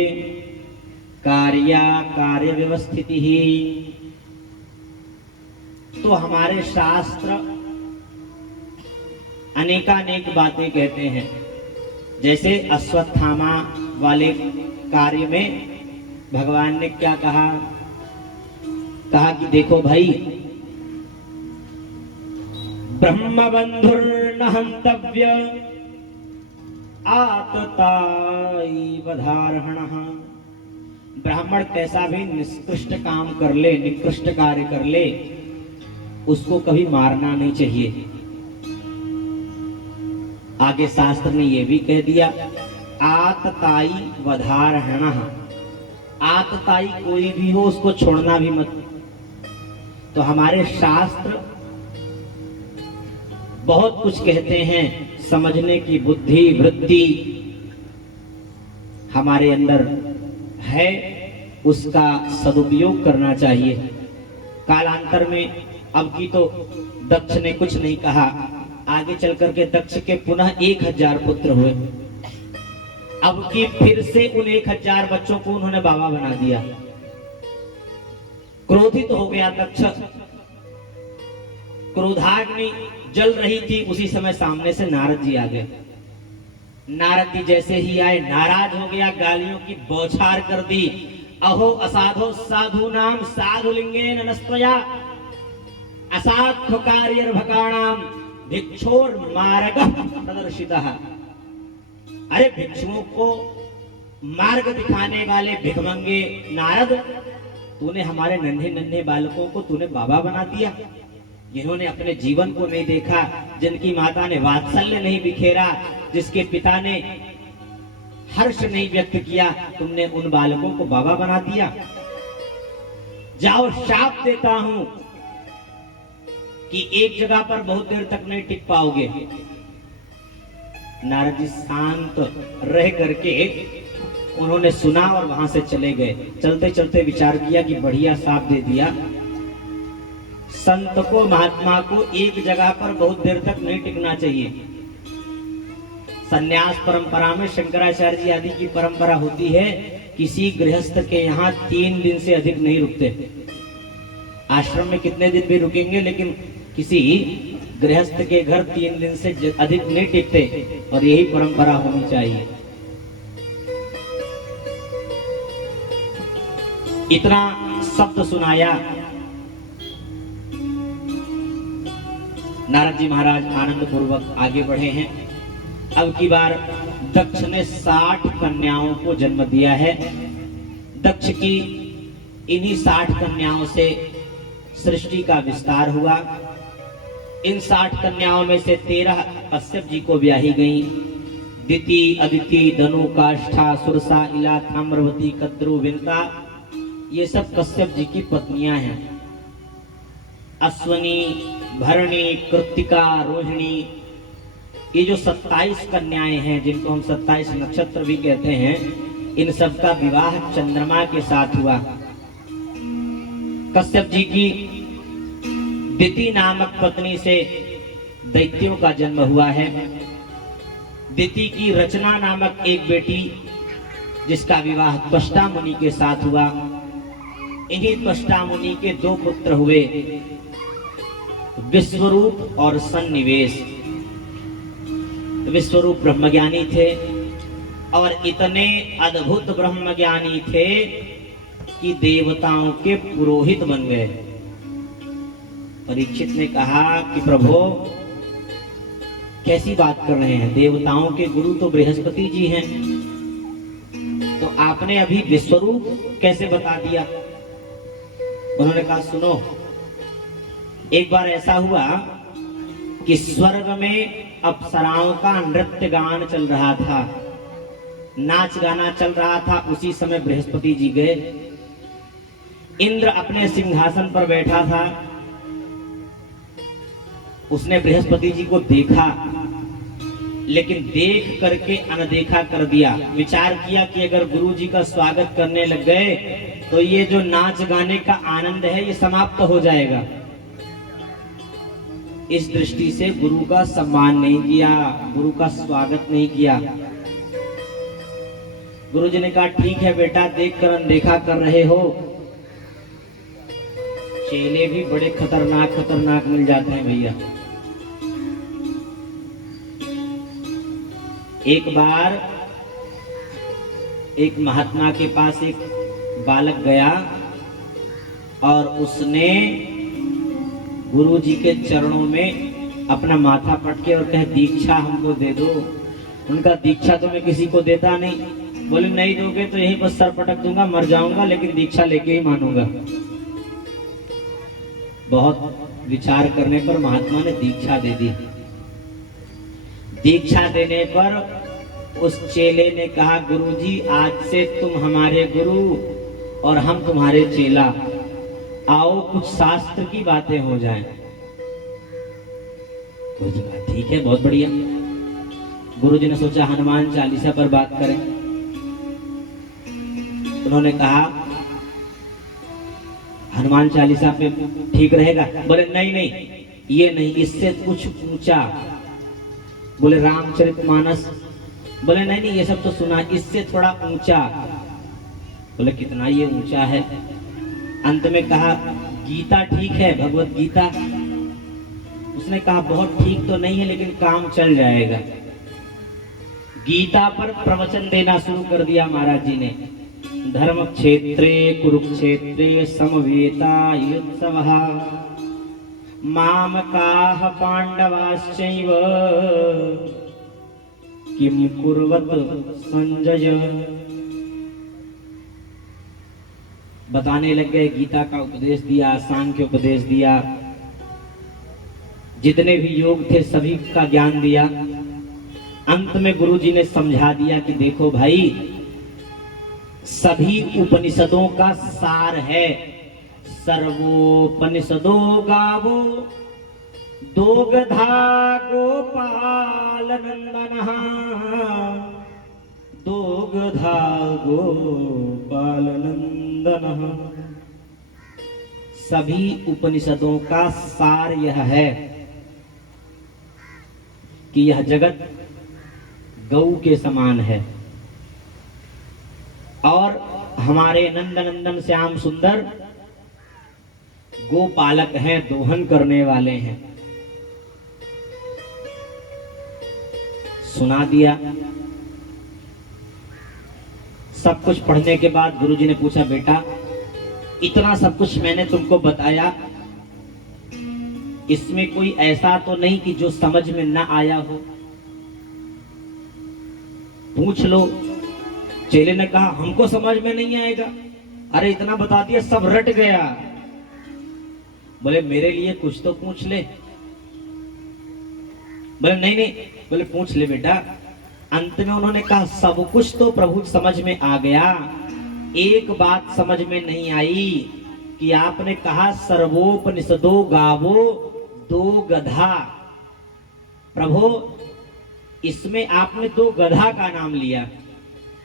कार्य व्यवस्थितिः। तो हमारे शास्त्र अनेकानेक बातें कहते हैं। जैसे अश्वत्थामा वाले कार्य में भगवान ने क्या कहा कि देखो भाई, ब्रह्मबंधुर्न हन्तव्य आतताई वधार्हणः। ब्राह्मण कैसा भी निकृष्ट काम कर ले, निकृष्ट कार्य कर ले, उसको कभी मारना नहीं चाहिए। आगे शास्त्र ने यह भी कह दिया, आतताई वधार्हणः। आतताई कोई भी हो, उसको छोड़ना भी मत। तो हमारे शास्त्र बहुत कुछ कहते हैं, समझने की बुद्धि वृत्ति हमारे अंदर है, उसका सदुपयोग करना चाहिए। कालांतर में अब की तो दक्ष ने कुछ नहीं कहा, आगे चल करके दक्ष के पुनः 1000 पुत्र हुए। अब की फिर से उन 1000 बच्चों को उन्होंने बाबा बना दिया। क्रोधित हो गया दक्ष, क्रोधाग्नि जल रही थी। उसी समय सामने से नारद जी आ गए। नारद जी जैसे ही आए, नाराज हो गया, गालियों की बौछार कर दी। अहो असाधो साधु नाम साधु लिंगेन नस्तया असाध्य कार्यर्भकाणाम भिक्षोर मार्ग प्रदर्शितः। अरे भिक्षुओं को मार्ग दिखाने वाले भिखमंगे नारद, तूने हमारे नन्हे नन्हे बालकों को तूने बाबा बना दिया। जिन्होंने अपने जीवन को नहीं देखा, जिनकी माता ने वात्सल्य नहीं बिखेरा, जिसके पिता ने हर्ष नहीं व्यक्त किया, तुमने उन बालकों को बाबा बना दिया। जाओ, शाप देता हूं कि एक जगह पर बहुत देर तक नहीं टिक पाओगे। नारद जी शांत रह करके उन्होंने सुना और वहां से चले गए। चलते चलते विचार किया कि बढ़िया शाप दे दिया। संत को, महात्मा को एक जगह पर बहुत देर तक नहीं टिकना चाहिए। सन्यास परंपरा में शंकराचार्य जी आदि की परंपरा होती है, किसी गृहस्थ के यहाँ 3 दिन से अधिक नहीं रुकते। आश्रम में कितने दिन भी रुकेंगे, लेकिन किसी गृहस्थ के घर 3 दिन से अधिक नहीं टिकते, और यही परंपरा होनी चाहिए। इतना शब्द सुनाया, नारद जी महाराज आनंद पूर्वक आगे बढ़े हैं। अब की बार दक्ष ने 60 कन्याओं को जन्म दिया है। दक्ष की इन्हीं 60 कन्याओं से सृष्टि का विस्तार हुआ। इन 60 कन्याओं में से 13 कश्यप जी को ब्याही गई। दिति, अदिति, धनु, काष्ठा, सुरसा, इला, ताम्रवती, कद्रु, विनता, ये सब कश्यप जी की पत्नियां हैं। अश्वनी, भरणी, कृत्तिका, रोहिणी, ये जो 27 कन्याएं हैं, जिनको हम 27 नक्षत्र भी कहते हैं, इन सब का विवाह चंद्रमा के साथ हुआ। कश्यप जी की दिति नामक पत्नी से दैत्यों का जन्म हुआ है। दिति की रचना नामक एक बेटी, जिसका विवाह त्वष्टा मुनि के साथ हुआ। इन्हीं त्वष्टा मुनि के 2 पुत्र हुए, विश्वरूप और सन्निवेश। विश्वरूप ब्रह्मज्ञानी थे और इतने अद्भुत ब्रह्मज्ञानी थे कि देवताओं के पुरोहित बन गए। परीक्षित ने कहा कि प्रभु, कैसी बात कर रहे हैं, देवताओं के गुरु तो बृहस्पति जी हैं, तो आपने अभी विश्वरूप कैसे बता दिया? उन्होंने कहा, सुनो, एक बार ऐसा हुआ कि स्वर्ग में अप्सराओं का नृत्य गान चल रहा था, नाच गाना चल रहा था। उसी समय बृहस्पति जी गए। इंद्र अपने सिंहासन पर बैठा था। उसने बृहस्पति जी को देखा, लेकिन देख करके अनदेखा कर दिया। विचार किया कि अगर गुरु जी का स्वागत करने लग गए तो ये जो नाच गाने का आनंद है, ये समाप्त हो जाएगा। इस दृष्टि से गुरु का सम्मान नहीं किया, गुरु का स्वागत नहीं किया। गुरुजी ने कहा ठीक है बेटा, देख कर अनदेखा कर रहे हो। चेले भी बड़े खतरनाक खतरनाक मिल जाते हैं भैया। एक बार एक महात्मा के पास एक बालक गया और उसने गुरुजी के चरणों में अपना माथा पटके और कहे दीक्षा हमको दे दो। उनका दीक्षा तो मैं किसी को देता नहीं। बोले नहीं दोगे तो यहीं पर सर पटक दूंगा, मर जाऊंगा, लेकिन दीक्षा लेके ही मानूंगा। बहुत विचार करने पर महात्मा ने दीक्षा दे दी। दीक्षा देने पर उस चेले ने कहा गुरुजी आज से तुम हमारे गुरु और हम तुम्हारे चेला, आओ कुछ शास्त्र की बातें हो जाएं। गुरुजी कहा ठीक है, बहुत बढ़िया। गुरुजी ने सोचा हनुमान चालीसा पर बात करें। उन्होंने कहा हनुमान चालीसा पे ठीक रहेगा? बोले नहीं नहीं, ये नहीं, इससे कुछ ऊंचा। बोले रामचरितमानस? बोले नहीं नहीं, ये सब तो सुना, इससे थोड़ा ऊंचा। बोले कितना ये ऊंचा है? अंत में कहा गीता ठीक है, भगवत गीता? उसने कहा बहुत ठीक तो नहीं है, लेकिन काम चल जाएगा। गीता पर प्रवचन देना शुरू कर दिया महाराज जी ने। धर्म क्षेत्रे कुरुक्षेत्रे समवेतायुत्सवः मामकाः पांडवाश्चैव किम कुर्वत संजय। बताने लग गए, गीता का उपदेश दिया, सांख्य उपदेश दिया, जितने भी योग थे सभी का ज्ञान दिया। अंत में गुरुजी ने समझा दिया कि देखो भाई, सभी उपनिषदों का सार है। सर्वोपनिषदो गावो दोगधा गोपाल नंदनः, दोगधा गोपाल नंदनः। सभी उपनिषदों का सार यह है कि यह जगत गौ के समान है और हमारे नंद नंदन श्याम सुंदर गोपालक हैं, दोहन करने वाले हैं। सुना दिया। सब कुछ पढ़ने के बाद गुरुजी ने पूछा बेटा इतना सब कुछ मैंने तुमको बताया, इसमें कोई ऐसा तो नहीं कि जो समझ में ना आया हो? पूछ लो। चेले ने कहा हमको समझ में नहीं आएगा। अरे इतना बता दिया, सब रट गया। बोले मेरे लिए कुछ तो पूछ ले। बोले नहीं नहीं। बोले पूछ ले बेटा। अंत में उन्होंने कहा सब कुछ तो प्रभु समझ में आ गया, एक बात समझ में नहीं आई कि आपने कहा सर्वोपनिषदो गावो दो गधा। प्रभु इसमें आपने दो गधा का नाम लिया,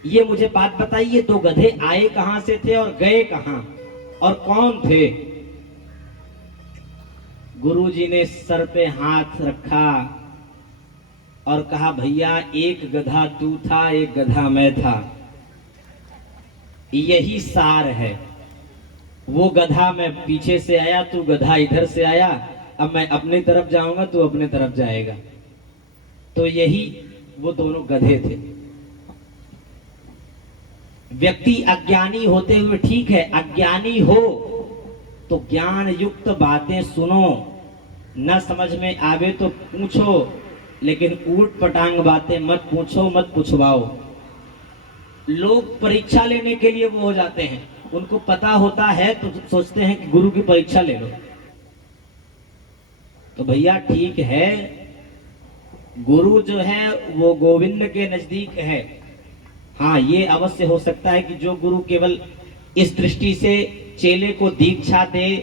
ये मुझे बात बताइए, दो गधे आए कहां से थे और गए कहां और कौन थे? गुरुजी ने सर पे हाथ रखा और कहा भैया एक गधा तू था, एक गधा मैं था, यही सार है। वो गधा मैं पीछे से आया, तू गधा इधर से आया, अब मैं अपनी तरफ जाऊंगा, तू अपने तरफ जाएगा। तो यही वो दोनों गधे थे। व्यक्ति अज्ञानी होते हुए ठीक है, अज्ञानी हो तो ज्ञान युक्त बातें सुनो, न समझ में आवे तो पूछो, लेकिन ऊट पटांग बातें मत पूछो, मत पूछवाओ। लोग परीक्षा लेने के लिए वो हो जाते हैं, उनको पता होता है तो सोचते हैं कि गुरु की परीक्षा ले लो। तो भैया ठीक है, गुरु जो है वो गोविंद के नजदीक है। हाँ, ये अवश्य हो सकता है कि जो गुरु केवल इस दृष्टि से चेले को दीक्षा दे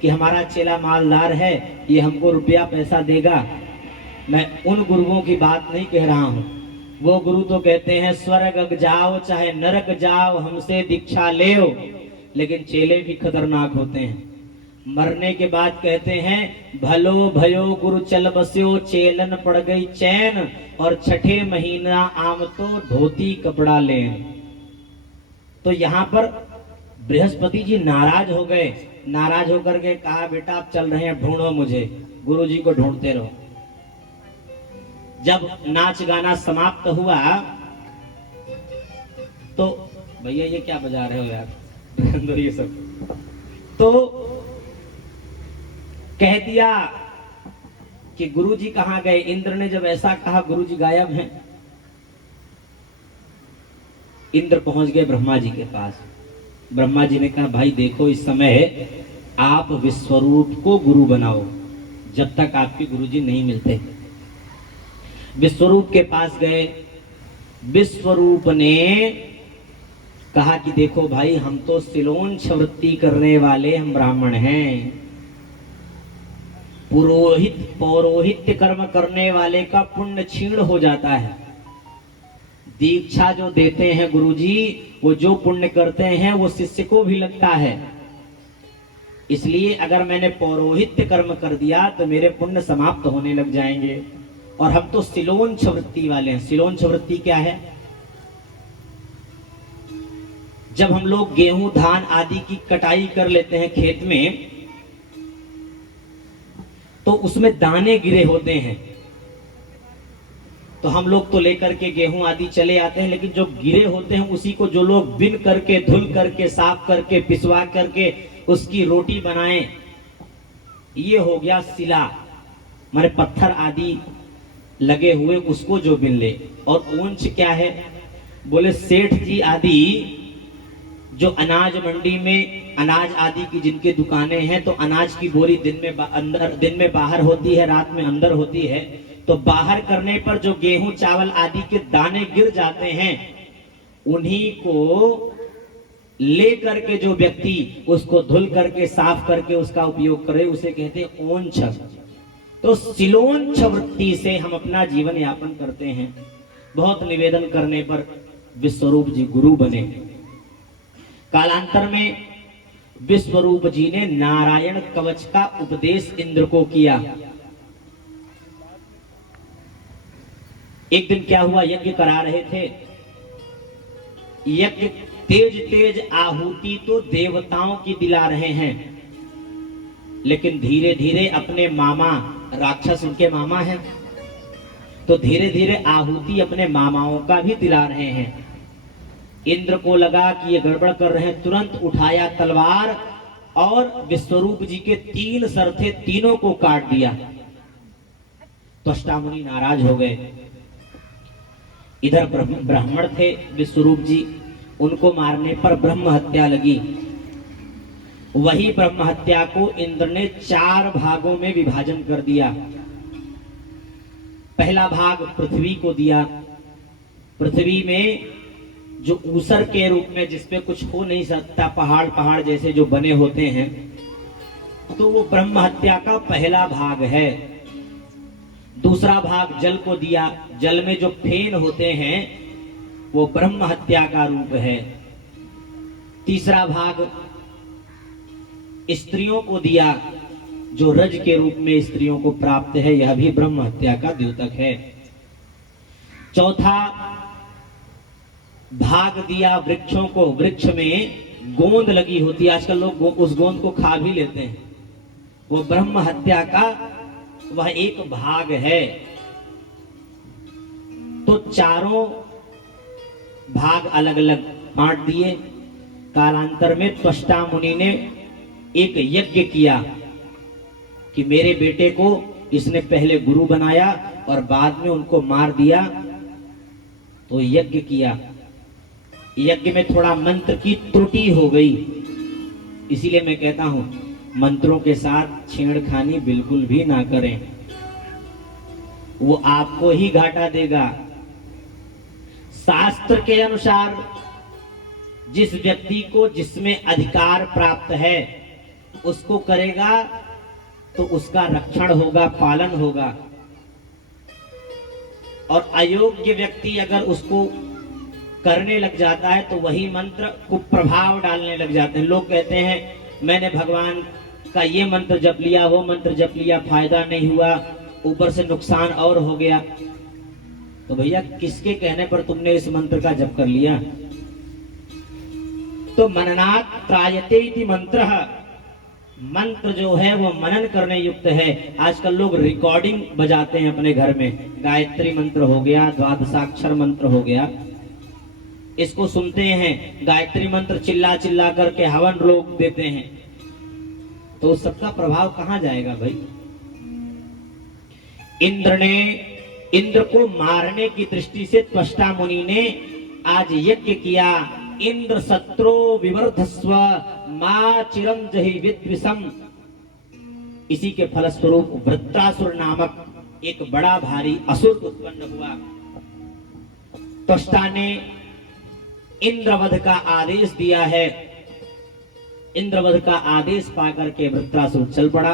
कि हमारा चेला मालदार है, ये हमको रुपया पैसा देगा, मैं उन गुरुओं की बात नहीं कह रहा हूं। वो गुरु तो कहते हैं स्वर्ग जाओ चाहे नरक जाओ, हमसे दीक्षा ले। लेकिन चेले भी खतरनाक होते हैं। मरने के बाद कहते हैं भलो भयो गुरु चल बस्यो, चेलन पड़ गई चैन, और छठे महीना आम तो धोती कपड़ा लेन। तो यहाँ पर बृहस्पति जी नाराज हो गए। नाराज होकर के कहा, बेटा आप चल रहे हैं, ढूंढो मुझे। गुरु जी को ढूंढते रहो। जब नाच गाना समाप्त हुआ तो भैया ये क्या बजा रहे हो यार तो ये सब तो कह दिया कि गुरु जी कहाँ गए। इंद्र ने जब ऐसा कहा, गुरु जी गायब हैं। इंद्र पहुंच गए ब्रह्मा जी के पास। ब्रह्मा जी ने कहा, भाई देखो इस समय आप विश्वरूप को गुरु बनाओ, जब तक आपके गुरु जी नहीं मिलते। विश्वरूप के पास गए। विश्वरूप ने कहा कि देखो भाई, हम तो सिलोंछ वृत्ति करने वाले हम ब्राह्मण हैं। पुरोहित पौरोहित्य कर्म करने वाले का पुण्य क्षीण हो जाता है। दीक्षा जो देते हैं गुरुजी, वो जो पुण्य करते हैं वो शिष्य को भी लगता है। इसलिए अगर मैंने पौरोहित्य कर्म कर दिया तो मेरे पुण्य समाप्त होने लग जाएंगे। और हम तो सिलोंछ वृत्ति वाले हैं। सिलोंछ वृत्ति क्या है? जब हम लोग गेहूं धान आदि की कटाई कर लेते हैं खेत में, तो उसमें दाने गिरे होते हैं। तो हम लोग तो लेकर के गेहूं आदि चले आते हैं, लेकिन जो गिरे होते हैं उसी को जो लोग बिन करके, धुल करके, साफ करके, पिसवा करके उसकी रोटी बनाएं, ये हो गया सिला। माने पत्थर आदि लगे हुए उसको जो बिन ले। और ऊंच क्या है? बोले सेठ जी आदि जो अनाज मंडी में अनाज आदि की जिनके दुकानें हैं, तो अनाज की बोरी दिन में बाहर होती है, रात में अंदर होती है। तो बाहर करने पर जो गेहूं चावल आदि के दाने गिर जाते हैं, उन्हीं को ले करके जो व्यक्ति उसको धुल करके, साफ करके उसका उपयोग करे, उसे कहते हैं ओंछ। तो सिलोंछ वृत्ति से हम अपना जीवन यापन करते हैं। बहुत निवेदन करने पर विश्वरूप जी गुरु बने। कालांतर में विश्वरूप जी ने नारायण कवच का उपदेश इंद्र को किया। एक दिन क्या हुआ, यज्ञ करा रहे थे। यज्ञ तेज तेज आहुति तो देवताओं की दिला रहे हैं, लेकिन धीरे धीरे अपने मामा, राक्षस उनके मामा हैं, तो धीरे धीरे आहुति अपने मामाओं का भी दिला रहे हैं। इंद्र को लगा कि ये गड़बड़ कर रहे हैं, तुरंत उठाया तलवार और विश्वरूप जी के 3 सर थे, तीनों को काट दिया। त्वष्टा मुनि नाराज हो गए। इधर ब्राह्मण थे विश्वरूप जी, उनको मारने पर ब्रह्म हत्या लगी। वही ब्रह्म हत्या को इंद्र ने 4 भागों में विभाजन कर दिया। पहला भाग पृथ्वी को दिया। पृथ्वी में जो ऊसर के रूप में, जिसपे कुछ हो नहीं सकता, पहाड़ पहाड़ जैसे जो बने होते हैं, तो वो ब्रह्म हत्या का पहला भाग है। दूसरा भाग जल को दिया। जल में जो फेन होते हैं वो ब्रह्म हत्या का रूप है। तीसरा भाग स्त्रियों को दिया, जो रज के रूप में स्त्रियों को प्राप्त है, यह भी ब्रह्म हत्या का द्योतक है। चौथा भाग दिया वृक्षों को। वृक्ष में गोंद लगी होती है, आजकल लोग उस गोंद को खा भी लेते हैं, वो ब्रह्म हत्या का वह एक भाग है। तो चारों भाग अलग अलग बांट दिए। कालांतर में त्वष्टा मुनि ने एक यज्ञ किया कि मेरे बेटे को इसने पहले गुरु बनाया और बाद में उनको मार दिया। तो यज्ञ किया। यज्ञ में थोड़ा मंत्र की त्रुटि हो गई, इसीलिए मैं कहता हूं मंत्रों के साथ छेड़खानी बिल्कुल भी ना करें, वो आपको ही घाटा देगा। शास्त्र के अनुसार जिस व्यक्ति को जिसमें अधिकार प्राप्त है उसको करेगा तो उसका रक्षण होगा, पालन होगा। और अयोग्य व्यक्ति अगर उसको करने लग जाता है तो वही मंत्र को प्रभाव डालने लग जाते हैं। लोग कहते हैं मैंने भगवान का ये मंत्र जप लिया, वो मंत्र जप लिया, फायदा नहीं हुआ, ऊपर से नुकसान और हो गया। तो भैया किसके कहने पर तुमने इस मंत्र का जप कर लिया? तो मननात् त्रायते इति मंत्रः, मंत्र जो है वो मनन करने युक्त है। आजकल लोग रिकॉर्डिंग बजाते हैं अपने घर में, गायत्री मंत्र हो गया, द्वादशाक्षर मंत्र हो गया, इसको सुनते हैं। गायत्री मंत्र चिल्ला चिल्ला करके हवन लोग देते हैं, तो उस सबका प्रभाव कहां जाएगा भाई। इंद्र को मारने की दृष्टि से त्वष्टा मुनि ने आज यज्ञ किया। इंद्र शत्रो विवर्धस्व मा चिरं जहि विद्विषम। इसी के फलस्वरूप वृत्रासुर नामक एक बड़ा भारी असुर उत्पन्न हुआ। त्वष्टा ने इंद्रवध का आदेश दिया है। इंद्रवध का आदेश पाकर के वृत्रासुर चल पड़ा।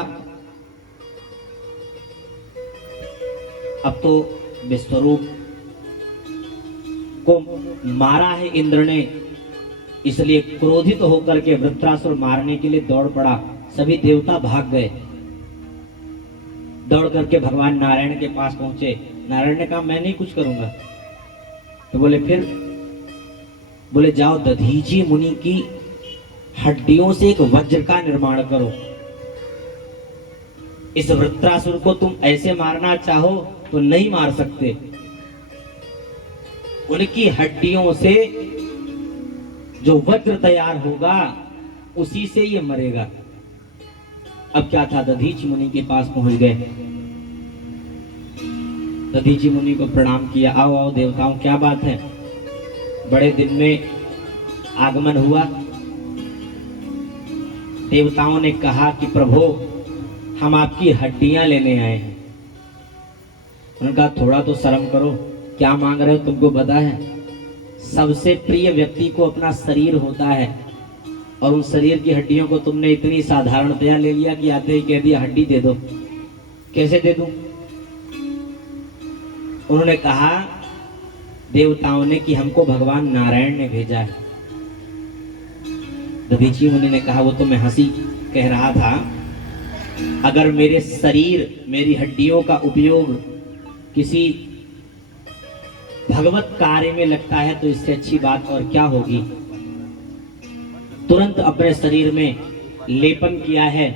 अब तो विश्वरूप को मारा है इंद्र ने, इसलिए क्रोधित होकर के वृत्रासुर मारने के लिए दौड़ पड़ा। सभी देवता भाग गए, दौड़ करके भगवान नारायण के पास पहुंचे। नारायण ने कहा मैं नहीं कुछ करूंगा। तो बोले फिर? बोले जाओ दधीची मुनि की हड्डियों से एक वज्र का निर्माण करो। इस वृत्रासुर को तुम ऐसे मारना चाहो तो नहीं मार सकते, उनकी हड्डियों से जो वज्र तैयार होगा उसी से ये मरेगा। अब क्या था, दधीची मुनि के पास पहुंच गए। दधीची मुनि को प्रणाम किया। आओ आओ देवताओं, क्या बात है, बड़े दिन में आगमन हुआ। देवताओं ने कहा कि प्रभु हम आपकी हड्डियां लेने आए हैं। उन्होंने कहा थोड़ा तो शर्म करो, क्या मांग रहे हो तुमको पता है? सबसे प्रिय व्यक्ति को अपना शरीर होता है, और उन शरीर की हड्डियों को तुमने इतनी साधारणतया ले लिया कि आते ही कह दिया हड्डी दे दो। कैसे दे दूं? उन्होंने कहा देवताओं ने कि हमको भगवान नारायण ने भेजा है। दधीची मुनि ने कहा वो तो मैं हंसी कह रहा था, अगर मेरे शरीर मेरी हड्डियों का उपयोग किसी भगवत कार्य में लगता है तो इससे अच्छी बात और क्या होगी। तुरंत अपने शरीर में लेपन किया है